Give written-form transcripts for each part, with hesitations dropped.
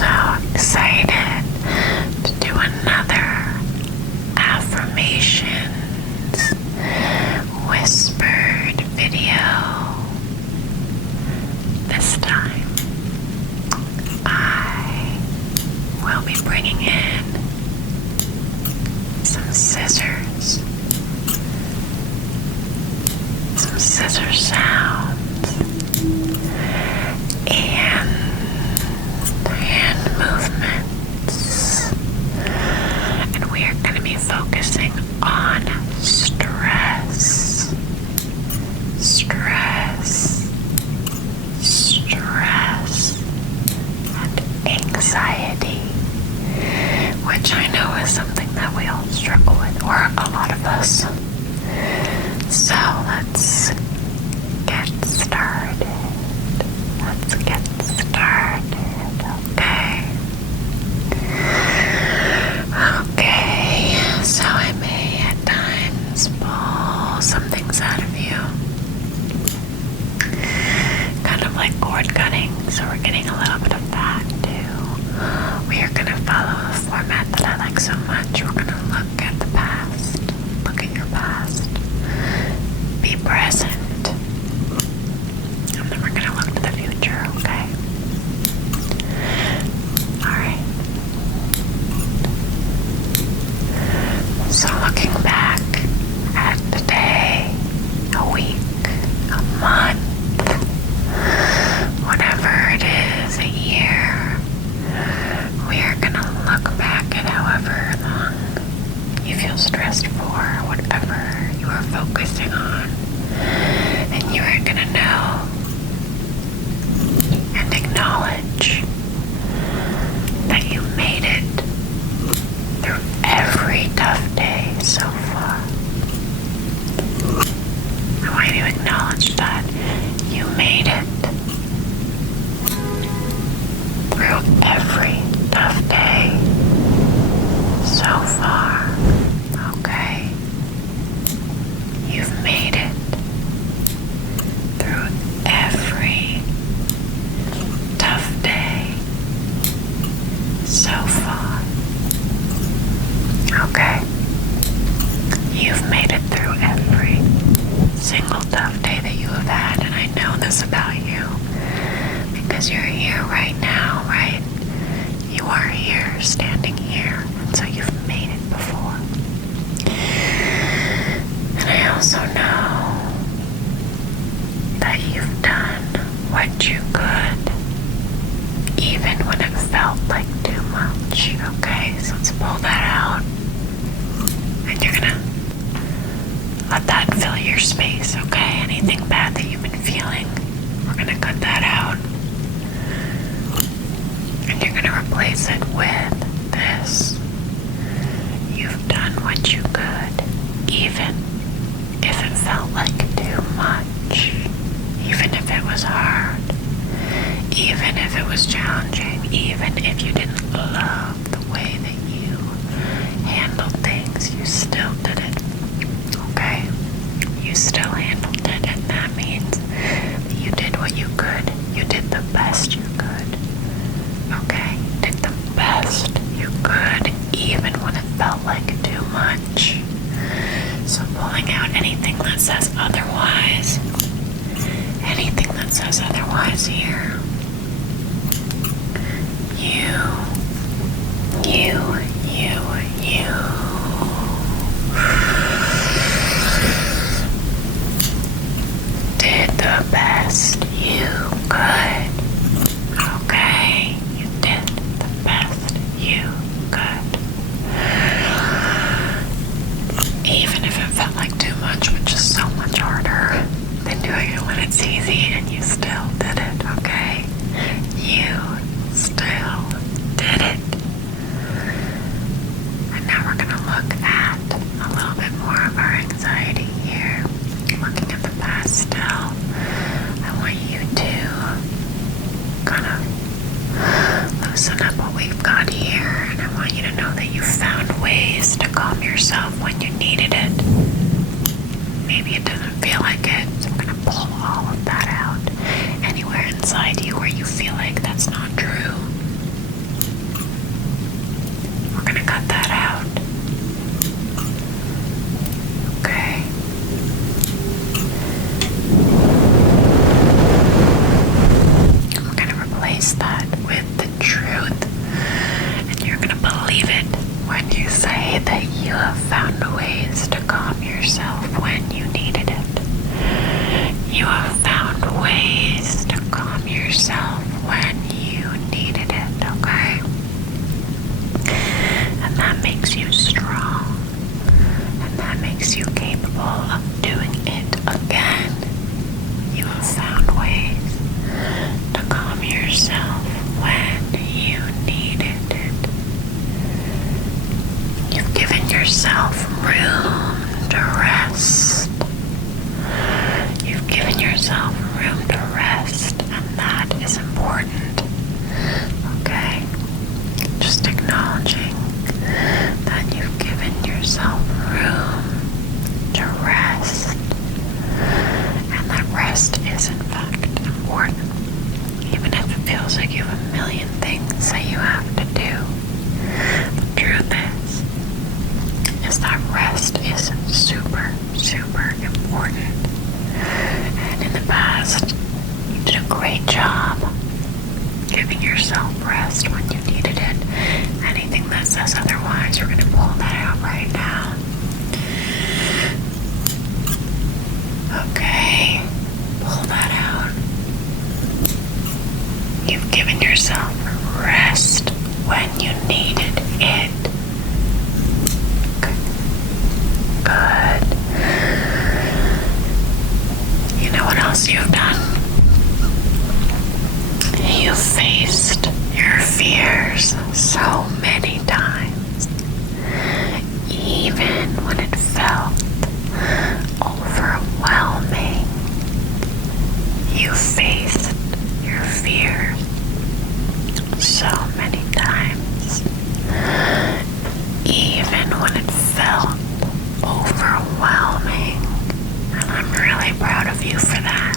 so excited to do another affirmations whispered video. This time, I will be bringing in some scissors, some scissor sounds, and hand movements, and we are going to be focusing on stress, and anxiety, which I know is something that we all struggle with, or a lot of us. So let's get started. Okay, so I may at times pull some things out of you. Kind of like cord cutting, so we're getting a little bit of that too. We are going to follow a format that I like so much. We're going to look at the past. Look at your past. Be present. And then we're going to look to the future, okay? Alright. So looking back at the day, a week, a month, whatever it is, a year, we are going to look back at however long you feel stressed for, whatever you are focusing on, and you are going to know and acknowledge that you made it through every tough day so far. I want you to acknowledge that you made it through every tough day so far. Okay? You've made it through every tough day so far. Okay? You've made it through every single tough day that you have had, and I know this about you because you're here right now, right? You are here, standing here, and so you've made it before. And I also know that you've done what you could, even when it felt like too much. Okay, so let's pull that out. And you're gonna let that fill your space, okay? Anything bad that you've been feeling, we're gonna cut that out. And you're gonna replace it with this. You've done what you could, even if it felt like too much, even if it was hard, even if it was challenging, even if you didn't love the way that you handled things, you still did it, okay? You still handled it, and that means that you did what you could. You did the best you could, okay? Did the best you could, even when it felt like too much. So pulling out anything that says otherwise, anything that says otherwise here. You did the best you could. Okay? You did the best you could. Even if it felt like too much, which is so much harder than doing it when it's easy, and you still did it, okay? You still did it. And now we're going to look at a little bit more of our anxiety here. Looking at the past still, I want you to kind of loosen up what we've got here, and I want you to know that you found ways to calm yourself when you needed it. Maybe it doesn't feel like it, so I'm going to pull all of that out. Anywhere inside you where you feel like that's not true, with the truth, and you're going to believe it when you say that you have found ways to calm yourself when you needed it. You have found ways to calm yourself when you needed it, okay? And that makes you strong, and that makes you capable of doing it again. You have found ways to calm yourself when you needed it. You've given yourself room to rest. You've given yourself room to rest, and that is important. Okay? Just acknowledging that you've given yourself room to rest, and that rest is in fact important, even if it feels like you have a million things that you have to do. The truth is that rest is super, super important. And in the past, you did a great job giving yourself rest when you needed it. Anything that says otherwise, we're going to pull that out right now. Okay, pull that out. You've given yourself rest when you needed it. Good. You know what else you've done? You've faced your fears so many times, even when it felt overwhelming. You faced your fears so many times, even when it felt overwhelming. And I'm really proud of you for that.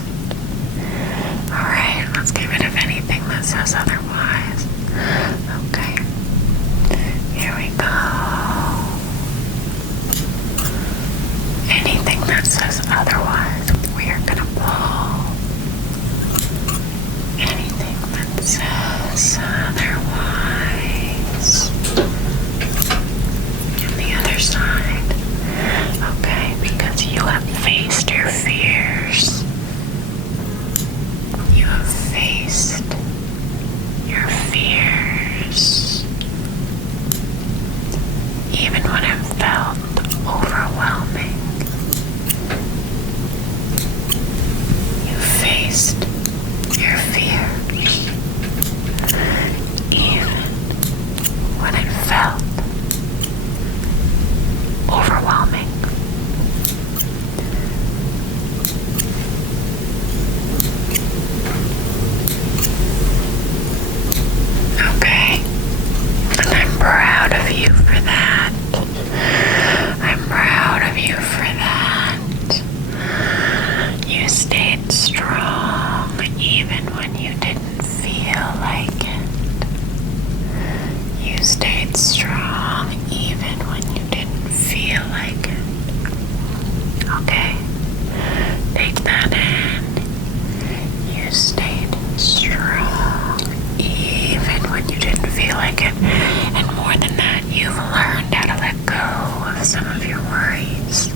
Alright, let's get rid of anything that says otherwise. Okay, here we go. Anything that says otherwise, we are going to pull. Anything that says otherwise. And the other side. Okay, because you have faced your fears. You have faced your fears. Even when it felt overwhelming. You faced your fears. Even when it felt overwhelming. Okay, and I'm proud of you for that. I'm proud of you for that. You stayed strong even when you didn't feel like it. You stayed strong even when you didn't feel like it. Okay, take that in. You stayed strong even when you didn't feel like it. And more than that, you've learned how to let go of some of your worries.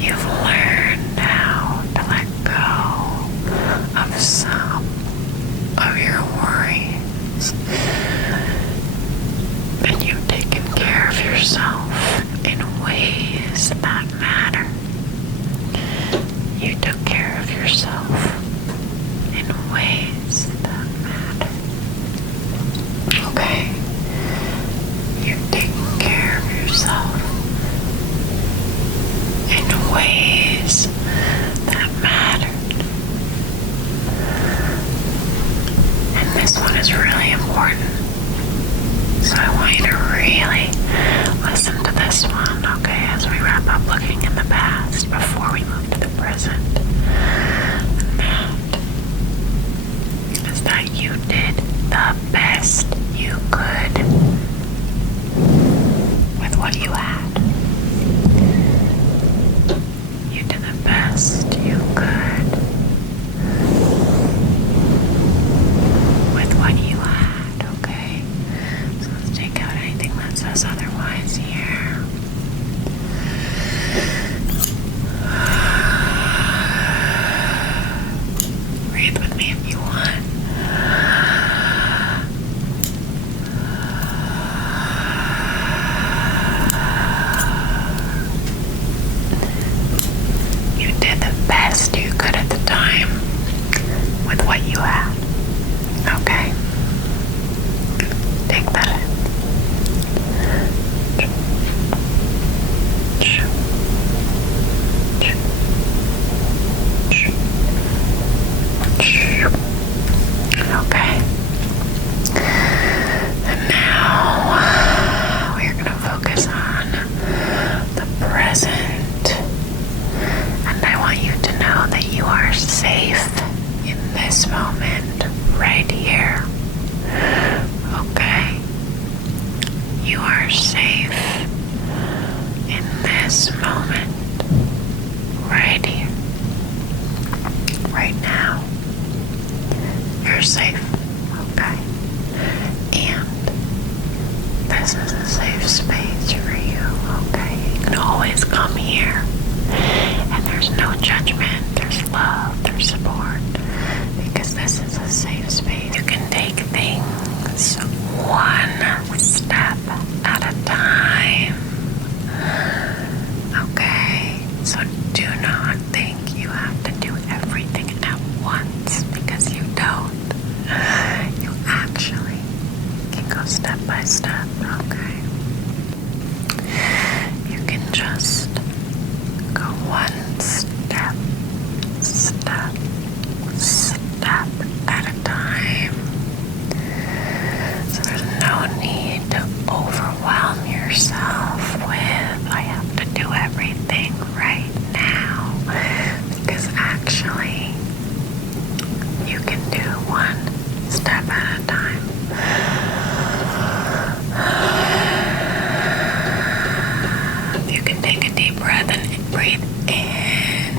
You've learned how to let go of some of your worries. And you've taken care of yourself in ways that matter. You took care of yourself in ways that matter. Okay? You've taken care of yourself in ways that mattered. And this one is really important. So I want you to really listen to this one, okay, as we wrap up looking in the past before we move to the present. And that is that you did the best you could with what you had. You did the best you could with safe space for you, okay? You can always come here. And there's no judgment, there's love, there's support. Because this is a safe space. You can take things one step at a time. Okay? So do not think you have to do everything at once, because you don't. You actually can go step by step, okay? You can just go one step at a time. So there's no need to overwhelm yourself with, I have to do everything right now. Because actually, you can do one step at a time. You can take a deep breath and breathe in.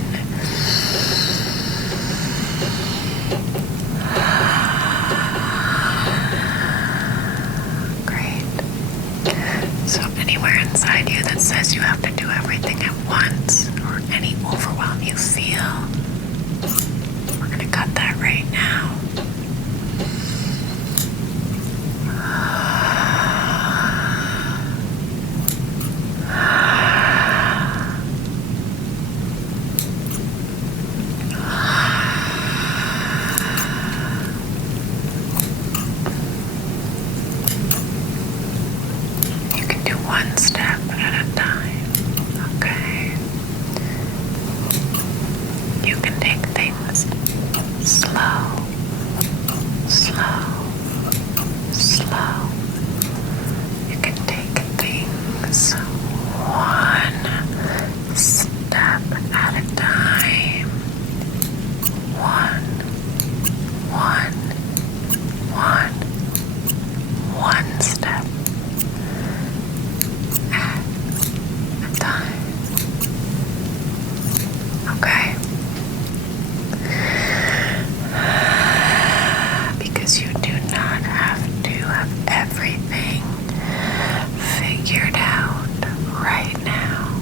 Great. So anywhere inside you that says you have to do everything at once, or any overwhelm you feel, we're going to cut that right now. You can do one step at a time, okay? You can take things slow. You can take things one step at a time. One step at a time. Okay? Because you do not have to have everything figured out right now.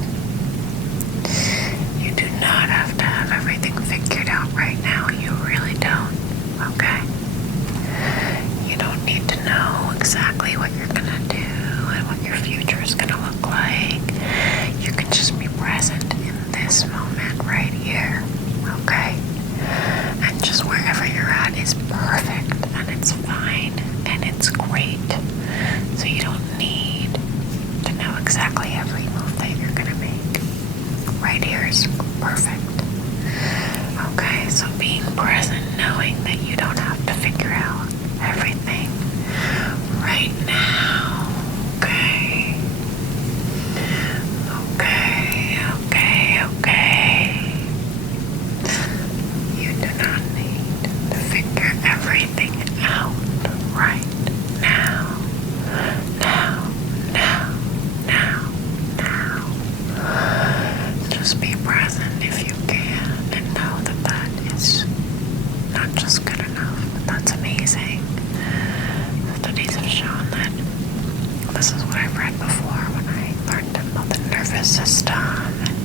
You do not have to have everything figured out right now. You really don't. Okay? You don't need to know exactly what you're gonna do and what your future is gonna look like. You can just be present in this moment right here. Okay? And just wherever you're at is perfect, and it's fine, and it's great. So you don't need to know exactly every move that you're gonna make. Right here is perfect. Okay, so being present, knowing that you don't have to figure out everything right now. Okay. You do not need to figure everything out right now. Just be present if you can, and know that that is not just good enough, but that's amazing. Studies have shown that this is what I've read before when I learned about the nervous system and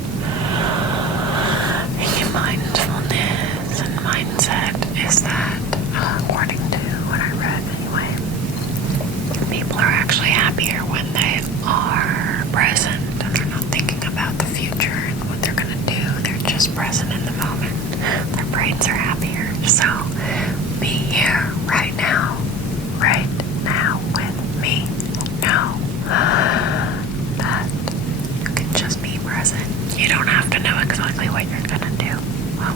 mindfulness and mindset, is that, according to what I read anyway, people are actually happier when they are present and they're not thinking about the future and what they're going to do. They're just present in the moment. Their brains are happier. So be here right now with me. Know that you can just be present. You don't have to know exactly what you're going to do.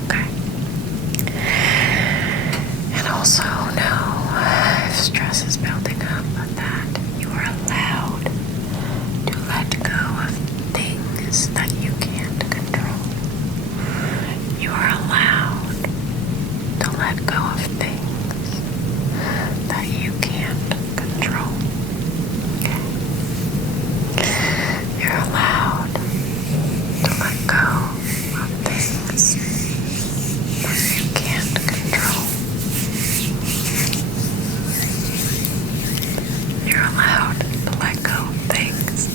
Okay? And also know if stress is building up, that you are allowed to let go of things that you can't control. You are allowed to let go of things that you can't control. Okay? You're allowed to let go of things that you can't control. You're allowed to let go of things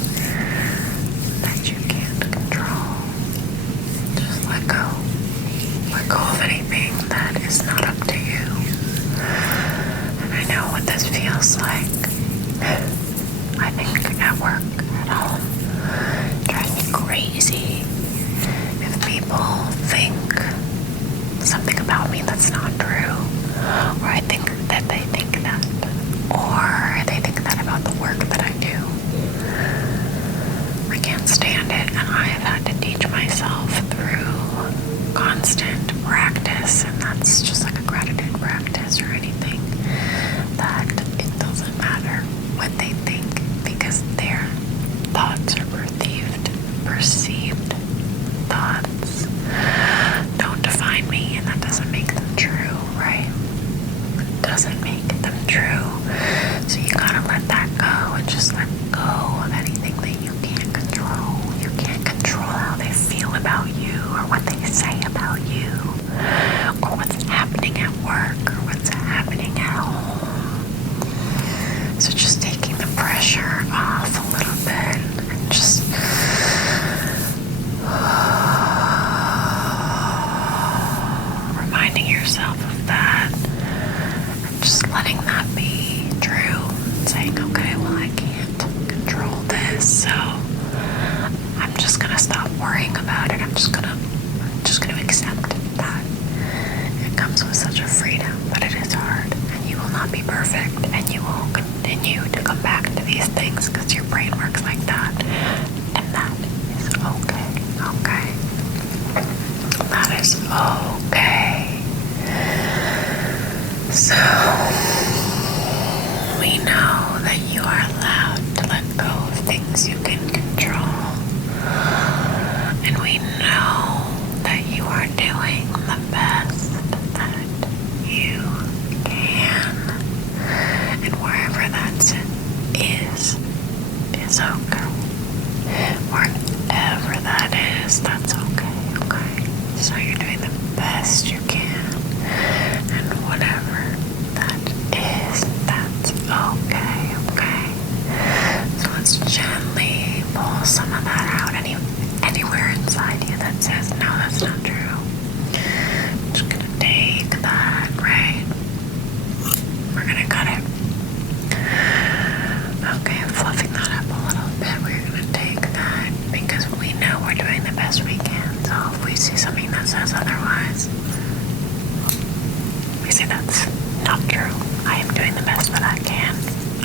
just let go of anything that you can't control. You can't control how they feel about you, or what they say about you, or what's happening at work, or what's happening at home. So just taking the pressure off a little bit and just reminding yourself of that, and just letting that be true, and saying, okay, well, I can't control this, so I'm just gonna stop worrying about it. I'm just gonna accept that. It comes with such a freedom, but it is hard, and you will not be perfect, and you will continue to come back to these things because your brain works like that, and that is okay. Okay, that is okay. So we know that you are allowed to let go of things you can control. And we know that you are doing the best that you can. And wherever that's is okay. Wherever that is, that's okay, okay? So you're doing the best you can. And whatever that is, that's okay, okay? So let's gently pull some of that out. Anywhere inside you that says, no, that's not true. I'm just gonna take that, right? We're gonna cut it. Okay, I'm fluffing that up a little bit. We're gonna take that because we know we're doing the best we can. So if we see something that says otherwise, we say that's not true. I am doing the best that I can.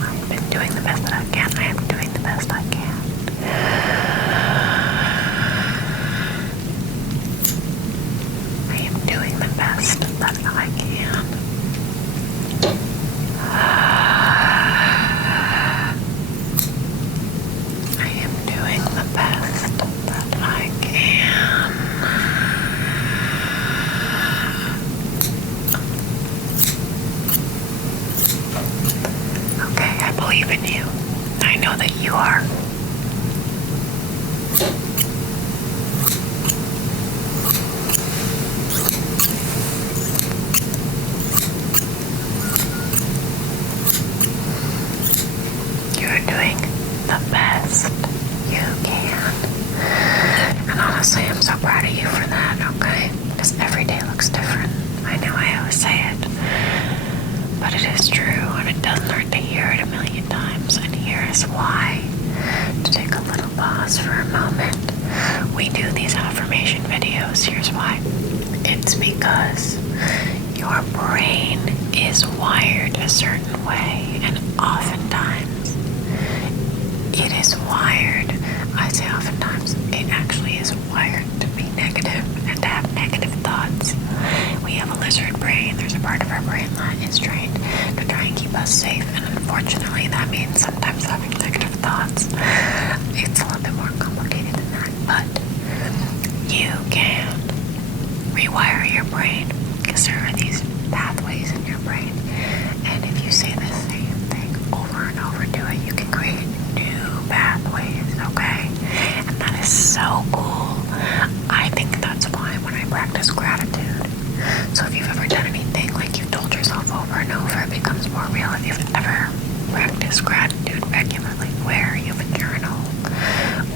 I've been doing the best that I can. I am doing the best I can. I am doing the best that I can. I am doing the best that I can. Okay, I believe in you. I know that you are. You are doing the best you can. And honestly, I'm so proud of you for that, okay? Because every day looks different. I know I always say it. But it is true, and it doesn't hurt to hear it a million times. And here is why. To take a little pause for a moment. We do these affirmation videos. Here's why. It's because your brain is wired a certain way, and oftentimes it is wired, I say oftentimes, it actually is wired to be negative and to have negative thoughts. We have a lizard brain. There's a part of our brain that is trained to try and keep us safe, and unfortunately that means sometimes having negative thoughts. It's a little bit more complicated than that, but you can rewire your brain because there are these pathways in your brain, and if you say the same thing over and over to it, you can create new pathways, okay? And that is so cool. I think that's why when I practice gratitude, so if you've ever done anything like you've told yourself over and over, it becomes more real. If you've ever practiced gratitude regularly, where you have a journal,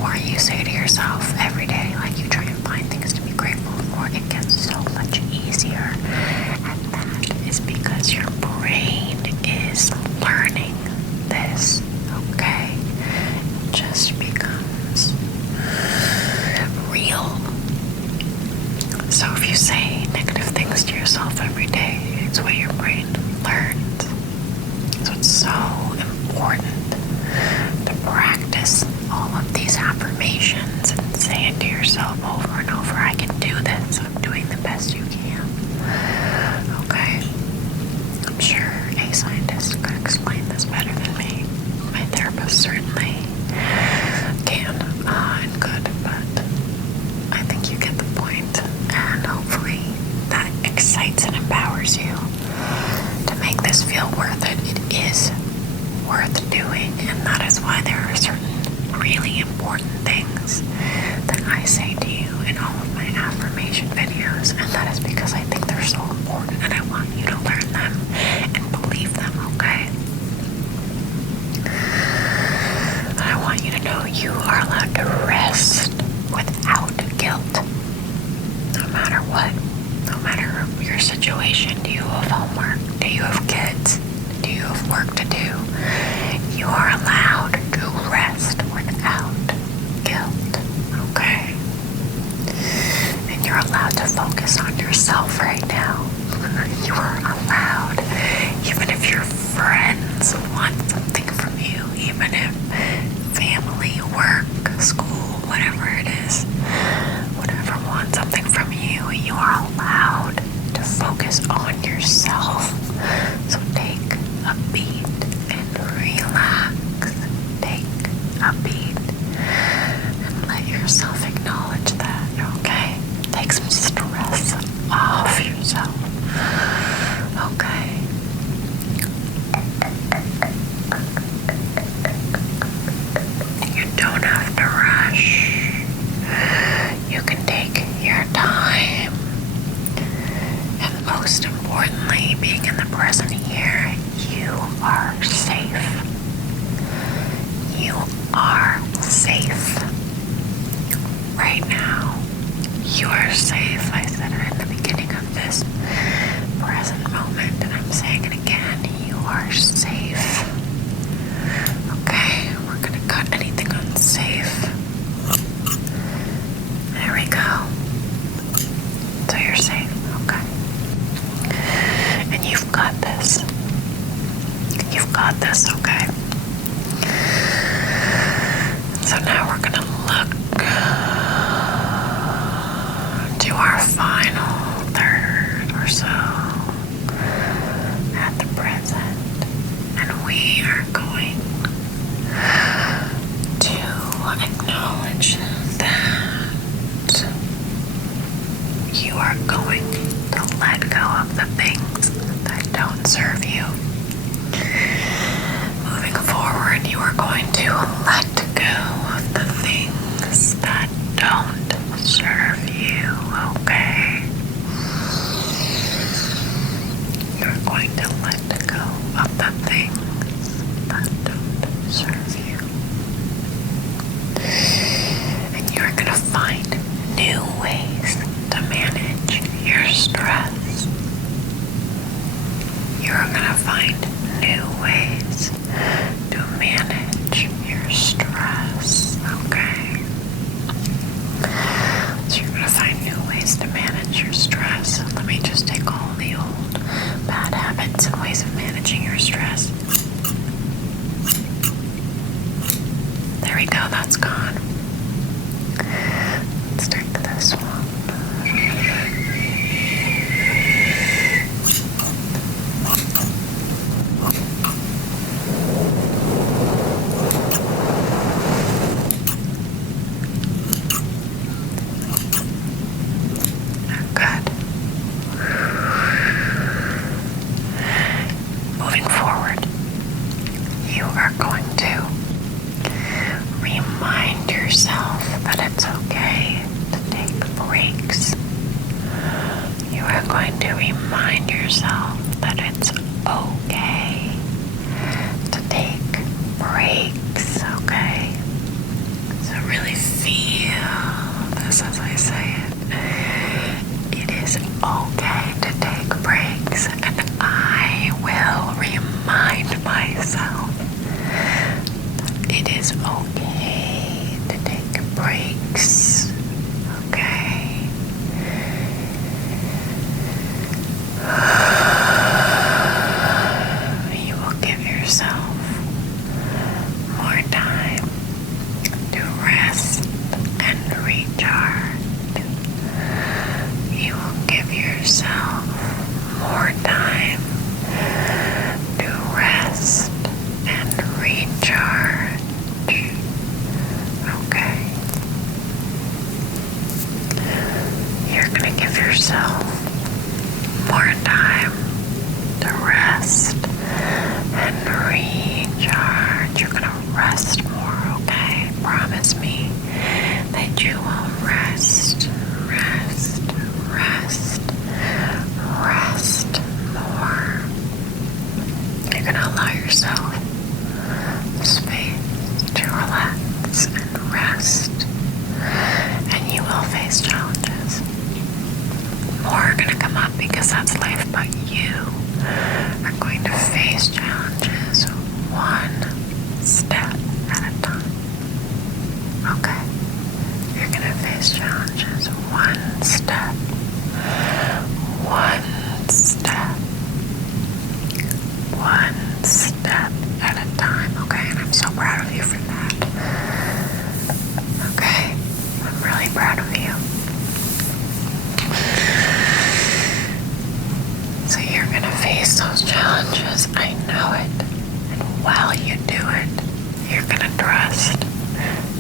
or you say to yourself every day, like you try and find things to be grateful for, it gets so much easier. And that is because your brain is learning this, okay? It just becomes real. So if you say negative things to yourself every day, it's what your brain learns. So it's so important to practice all of these affirmations and say it to yourself over and over. I can do this. I'm doing the best you can. Okay? I'm sure a scientist could explain this better than me. My therapist certainly can and could, but I think you get the point. And hopefully that excites and empowers you to make this feel worth it. It is worth doing, and that is is why there are certain really important things that I say to you in all of my affirmation videos, and that is because I think they're so important and I want you to learn them and believe them, okay? I want you to know you are allowed to rest without guilt, no matter what, no matter your situation. Do you have homework? Do you have kids? Do you have work to do? You are allowed to rest without guilt, okay? And you're allowed to focus on yourself right now. You are allowed, even if your friends want something from you, even if family, work, school, whatever it is, whatever wants something from you, you are allowed to focus on yourself. So take a beat and relax. Take a beat and let yourself acknowledge that, okay? Take some stress off yourself, okay? You don't have to rush. You can take your time. And most importantly, being in the present here, you are safe. You are safe. Right now, you are safe. I said it in the beginning of this present moment, and I'm saying it again. You are safe. Okay, we're gonna cut anything unsafe. There we go. So you're safe, okay? And you've got this. You've got this, okay? So now we're gonna look to our final third or so at the present. And we are going to acknowledge that you are going to let go of the things that don't serve you. Moving forward, you are going to let go of the things that don't serve you, okay? You're going to let go of the things that don't serve you. And you're going to find new ways to manage your stress. You're going to find new ways to manage your stress, okay? So you're going to find new ways to manage your stress. Let me just take all the old bad habits and ways of managing your stress. There we go, that's gone. Let's take this one. Good. Moving forward, you are going to remind yourself that it's okay to take breaks. You are going to remind yourself that it's okay to take breaks, okay? So really feel this as I say it. It is okay to take breaks, and I will remind myself that it is okay to take breaks, okay? You will give yourself more time to rest and recharge. You will give yourself more time to rest and recharge. Okay? You're going to give yourself more time to rest and recharge. you do it, you're gonna trust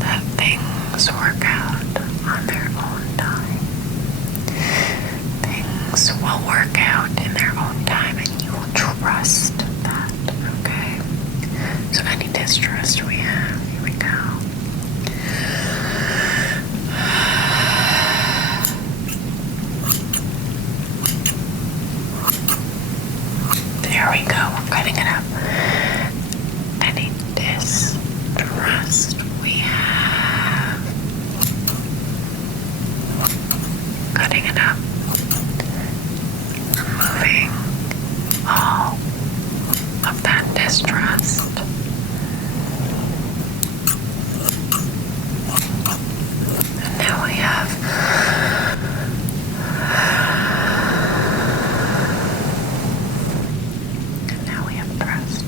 that things work out on their own time. Things will work out in their own time, and you will trust that, okay? So any distrust we have, here we go. There we go, we're cutting it up. Any distrust we have, cutting it up, removing all of that distrust. And now we have trust.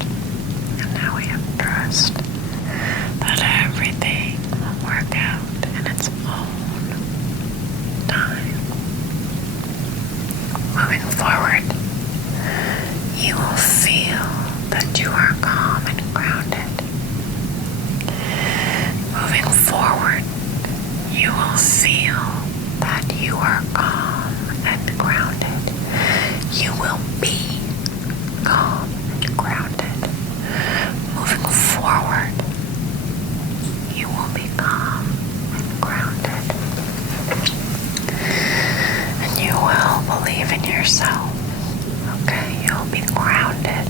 And now we have trust that everything will work out in its own time. Moving forward, you will feel that you are calm and grounded. Moving forward, you will feel that you are calm and grounded. You will be calm and grounded. Moving forward, you will be calm and grounded. And you will believe in yourself. Okay, you'll be grounded.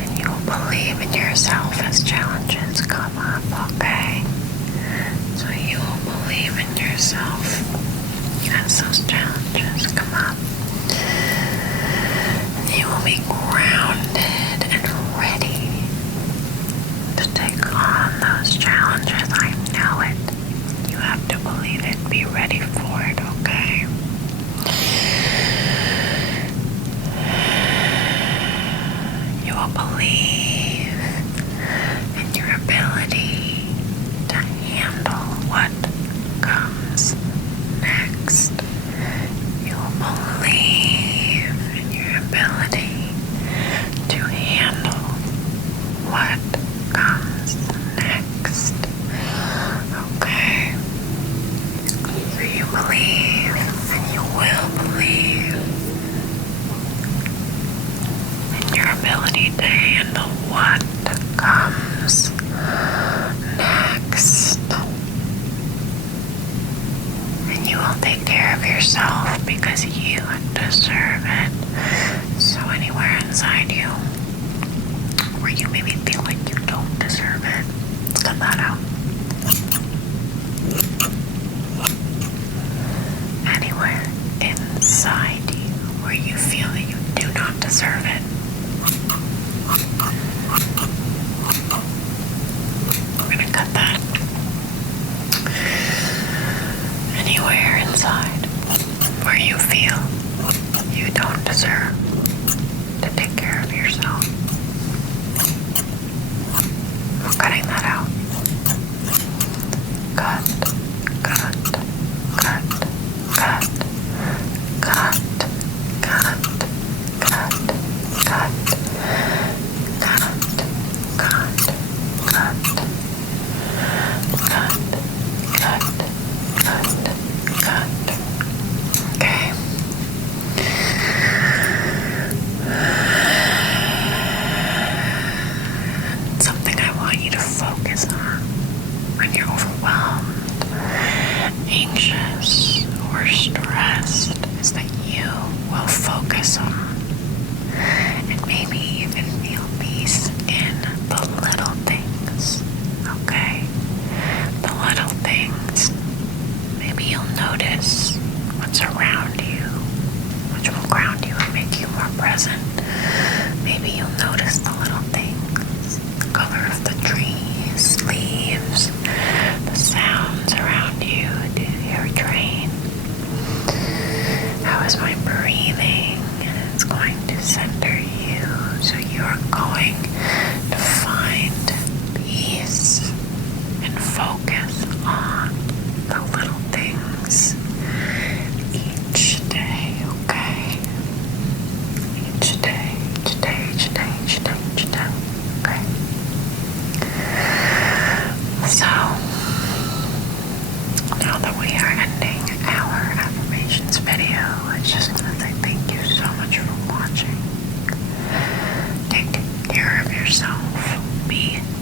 And you will believe in yourself as challenges come up, okay? So you will believe in yourself as those challenges come up. And you will be grounded and ready to take on those challenges. I know it. You have to believe it. Be ready for it, okay? You will believe in your ability to handle what comes next. You will believe in your ability to handle what comes next. Okay? So you believe, and you will believe in your ability to handle what comes next. And you will take care of yourself because you deserve it. So anywhere inside you where you maybe feel like you don't deserve it, cut that out. Anywhere inside you where you feel that you do not deserve it, we're gonna cut that. Anywhere inside where you feel you don't deserve to take care of yourself, we're cutting that out. Cut, cut, cut, cut, cut, cut, cut, cut, cut, cut, cut, cut, cut. Okay. Something I want you to focus on when you're overwhelmed, anxious, or stressed is that you will focus on and maybe even feel peace in the little things, okay? The little things. Maybe you'll notice what's around you, which will ground you and make you more present. Maybe you'll notice the little things, the color of the trees, leaves, the sounds around you. Do you hear a train? How is my breathing? And it's going to center you so me